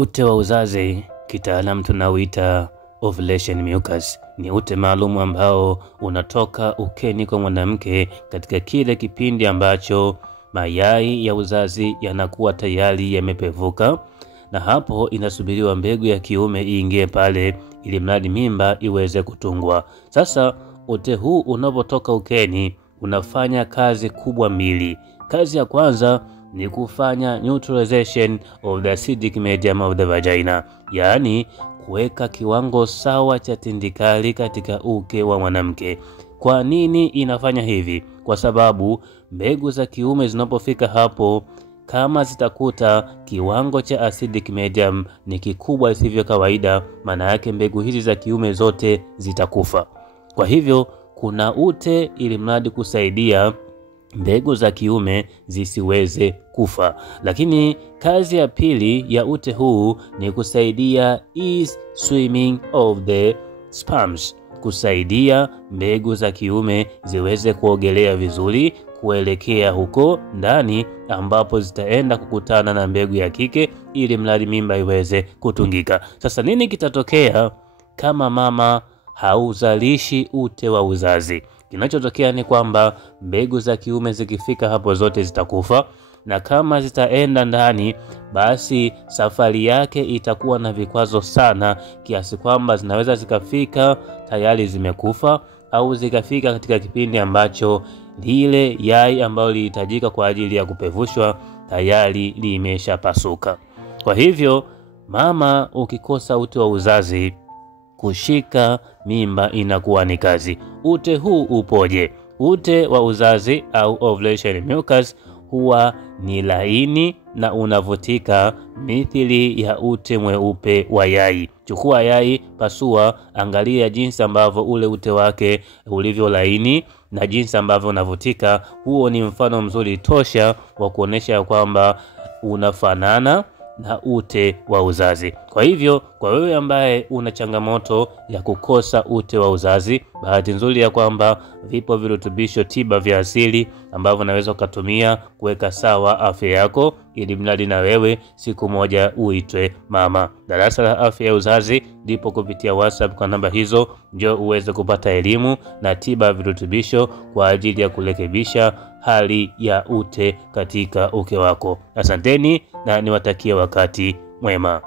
Ute wa uzazi kitaalamu tunauita ovulation mucus. Ni ute maalum ambao unatoka ukeni kwa mwanamke katika kile kipindi ambacho mayai ya uzazi yanakuwa tayari yamepevuka, na hapo inasubiriwa mbegu ya kiume iingie pale ili mradi mimba iweze kutungwa. Sasa ute huu unapotoka ukeni unafanya kazi kubwa mbili. Kazi ya kwanza ni kufanya neutralization of the acidic medium of the vagina, yaani kuweka kiwango sawa cha tindikali katika uke wa mwanamke. Kwa nini inafanya hivi? Kwa sababu mbegu za kiume zinapofika hapo, kama zitakuta kiwango cha acidic medium ni kikubwa isivyo kawaida, maana yake mbegu hizi za kiume zote zitakufa. Kwa hivyo kuna ute ili mradi kusaidia mbegu za kiume zisiweze kufa. Lakini kazi ya pili ya ute huu ni kusaidia ease swimming of the sperms, kusaidia mbegu za kiume ziweze kuogelea vizuri kuelekea huko ndani ambapo zitaenda kukutana na mbegu ya kike ili mradi mimba iweze kutungika. Sasa nini kitatokea kama mama hauzalishi ute wa uzazi? Kinachotokea ni kwamba mbegu za kiume zikifika hapo zote zitakufa, na kama zitaenda ndani basi safari yake itakuwa na vikwazo sana kiasi kwamba zinaweza zikafika tayari zimekufa, au zikafika katika kipindi ambacho lile yai ambalo lilihitajika kwa ajili ya kupevushwa tayari limeshapasuka. Kwa hivyo mama ukikosa ute wa uzazi, kushika mimba inakuwa ni kazi. Ute huu upoje? Ute wa uzazi au ovulation mucus huwa ni laini na unavutika mithili ya ute mweupe wa yai. Chukua yai, pasua, angalia jinsi ambavyo ule ute wake ulivyo laini na jinsi ambavyo unavutika. Huo ni mfano mzuri tosha wa kuonesha kwamba unafanana na ute wa uzazi. Kwa hivyo kwa wewe ambaye una changamoto ya kukosa ute wa uzazi, bahati nzuri ya kwamba vipo virutubisho tiba vya asili ambavyo unaweza kutumia kuweka sawa afya yako ili mradi na wewe siku moja uitwe mama. Darasa la afya ya uzazi ndipo kupitia WhatsApp kwa namba hizo, njoo uweze kupata elimu na tiba virutubisho kwa ajili ya kurekebisha hali ya ute katika uke wako. Asanteni na niwatakie wakati mwema.